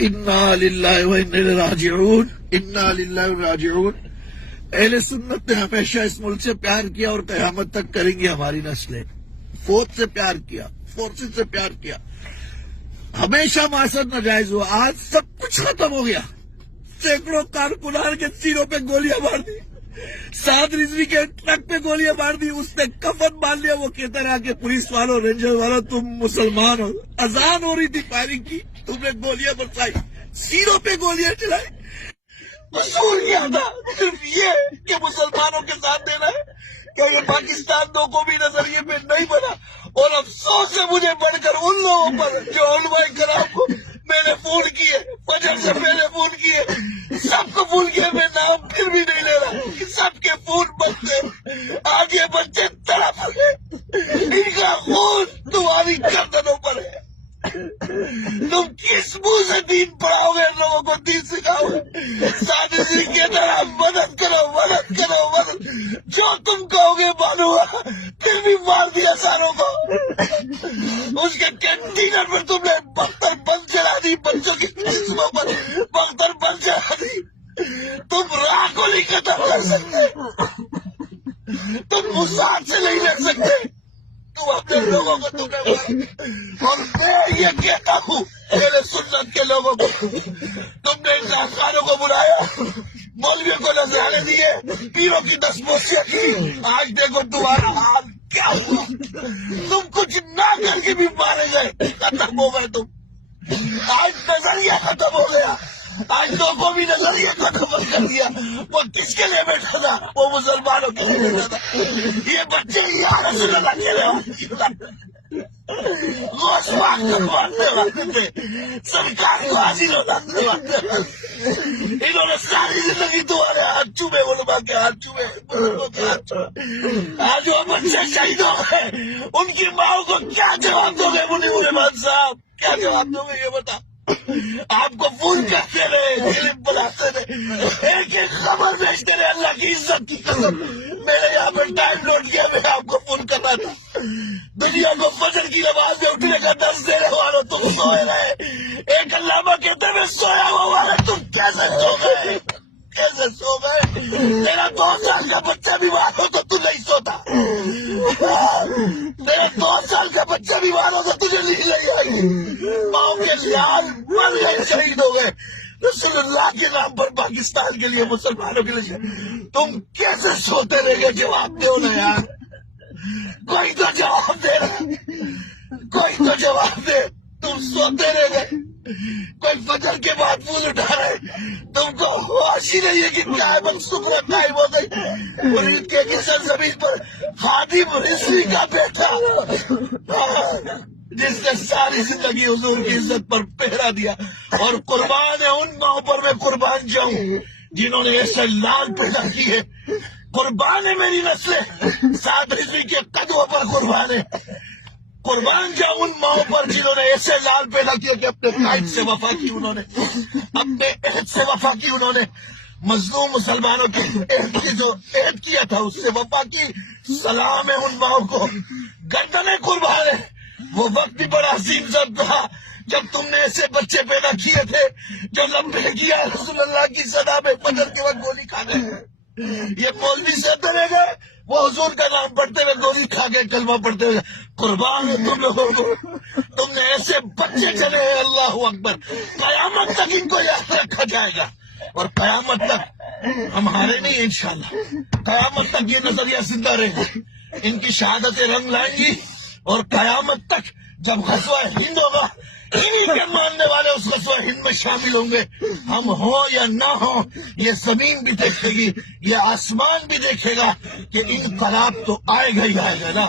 انا للہ و انا الیہ راجعون، انا للہ و راجعون۔ اہل سنت نے ہمیشہ اس ملک سے پیار کیا اور قیامت تک کریں گے ہماری نسلیں۔ فوج سے پیار کیا، فورسز سے پیار کیا، ہمیشہ معاشرت ناجائز ہوا۔ آج سب کچھ ختم ہو گیا۔ سینکڑوں کارکنان کے سینوں پہ گولیاں مار دی، سعد رضوی کے ٹرک پہ گولیاں مار دی، اس نے کفن باندھ لیا۔ وہ کہتا رہا کہ پولیس والوں، رینجر والوں، تم مسلمان ہو۔ اذان ہو رہی تھی، فائرنگ کی، تم نے گولیاں برسائی، سینوں پہ گولیاں چلائی۔ اصول کیا تھا؟ صرف یہ کہ مسلمانوں کے ساتھ دینا ہے۔ کیا یہ پاکستان دو قومی نظریے پہ نہیں بنا؟ اور افسوس ہے مجھے بڑھ کر ان لوگوں پر جو علماء کرام کو میں نے فون کیے، فجر سے پہلے فون کیے، سب کو فون کیا، میں نام پھر بھی نہیں لے رہا، سب کے فون بند تھے۔ آج یہ بچے تڑپ گئے، ان کا خون تمہاری گردنوں پر ہے۔ تم کس منہ سے دین پڑھاؤ گے؟ ان لوگوں کو دین سکھاؤ گے؟ سادگی کی طرح مدد کرو، مدد کرو، مدد۔ جو تم کہو گے مانوں گا، پھر بھی مار دیا ساروں کو۔ اس کے کینٹینر پر تم نے بختر بند چلا دی، بچوں کی جسموں پر بختر بند چلا دی۔ تم راہ کو نہیں ختم کر سکتے، تم مساعد سے نہیں لے سکتے، تم اپنے لوگوں کو تم نے مارا۔ اور میں یہ کہتا ہوں میرے سنت کے لوگوں کو، تم نے انصاف خانوں کو بلایا، مولویوں کو نذرانے دیے، پیروں کی دستبوسیاں کی، آج دیکھو تمہارا حال کیا ہوا۔ تم کچھ نہ کر کے بھی مارے گئے، ختم ہو گئے تم۔ آج نظریہ ختم ہو گیا، آج دو کو بھی نظریہ ختم کر دیا۔ وہ کس کے لیے بیٹھا تھا؟ وہ مسلمانوں کے لیے بیٹھا تھا۔ یہ بچے یا رسول اللہ کے لیے غوث پاک کو مارنے والے تھے، سرکار کو حاصل ہونے والے تھے۔ انہوں نے ساری زندگی تمہارے ہاتھ چومے، علماء کے ہاتھ چومے، بزرگوں کے ہاتھ چومے۔ آج وہ بچے شہید ہو گئے، ان کی ماں کو کیا جواب دو گے؟ منیر رحمان صاحب کیا جواب دو گے؟ یہ بتا۔ آپ کو فون کرتے رہے، کلپ بلاتے رہے، ایک ایک خبر بھیجتے رہے۔ اللہ کی عزت کی قسم میرے یہاں پہ ٹائم نوٹ کیا، میں آپ کو فون کر رہا تھا۔ دنیا کو فجر کی نماز میں اٹھنے کا درس دینے والوں تم سوئے رہے۔ ایک علامہ کہتے میں سویا ہوا والا، تم کیسے سو گئے؟ کیسے سو گئے؟ میرا 2 سال کا بچہ بیمار ہو تو تو نہیں سوتا، میرا 2 سال کا بچہ بیمار ہو تو تجھے نیند نہیں آئی۔ ماؤں کے لال مر گئے، شہید ہو گئے رسول اللہ کے نام پر، پاکستان کے لیے، مسلمانوں کے لیے۔ تم کیسے سوتے رہ گئے؟ جواب دو نا یار، کوئی تو جواب دے، کوئی تو جواب دے۔ تم سوتے رہ گئے، کوئی فجر کے بعد فون اٹھا رہے، تم کو ہوش ہی نہیں ہے کہ قیامت صبح قائم ہو گئی۔ مرید کے کسر زمین پر خادم رضوی کا بیٹا، جس نے ساری زندگی حضور کی عزت پر پہرا دیا، اور قربان ہے ان ماؤں پر میں قربان جاؤں جنہوں نے ایسے لال پیدا کیے۔ قربان ہے میری نسلیں، سعد رضوی کے قدموں پر قربان ہے۔ قربان جاؤں ان ماؤں پر جنہوں نے ایسے لال پیدا کیا کہ اپنے قائد سے وفا کی، انہوں نے اپنے عہد سے وفا کی، انہوں نے مظلوم مسلمانوں کے عہد کی جو عہد کیا تھا اس سے وفا کی۔ سلام ہے ان ماؤں کو، گردنیں قربان ہے۔ وہ وقت بھی بڑا عظیم ضرب تھا جب تم نے ایسے بچے پیدا کیے تھے جو لمبے کیا رسول اللہ کی صدا میں فجر کے وقت گولی کھا گئے۔ یہ مولوی سے رہ گئے، وہ حضور کا نام پڑھتے ہوئے گولی کھا گئے، کلمہ پڑھتے ہوئے۔ قربان ہے تم لوگوں کو، تم نے ایسے بچے چلے ہیں، اللہ اکبر۔ قیامت تک ان کو یاد رکھا جائے گا، اور قیامت تک ہمارے نہیں انشاءاللہ، قیامت تک یہ نظریہ زندہ رہے گا۔ ان کی شہادتیں رنگ لائیں گی، اور قیامت تک جب غزوہ ہند ہوگا، انہی کے ماننے والے اس غزوہ ہند میں شامل ہوں گے۔ ہم ہوں یا نہ ہوں، یہ زمین بھی دیکھے گی، یہ آسمان بھی دیکھے گا کہ انقلاب تو آئے گا ہی آئے گا نا،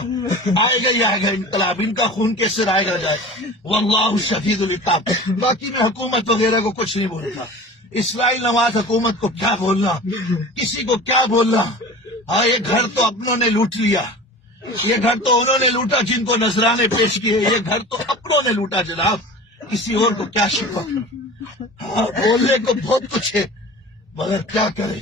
آئے گا ہی آئے گا انقلاب۔ ان کا خون کیسے رائے گا جائے؟ واللہ شدید العقاب۔ باقی میں حکومت وغیرہ کو کچھ نہیں بولتا، اسرائیل نواز حکومت کو کیا بولنا، کسی کو کیا بولنا۔ ہاں، یہ گھر تو اپنوں نے لوٹ لیا، یہ گھر تو انہوں نے لوٹا جن کو نذرانے پیش کیے، یہ گھر تو اپنوں نے لوٹا جناب، کسی اور کو کیا شکوہ۔ ہاں، بولنے کو بہت کچھ ہے مگر کیا کرے۔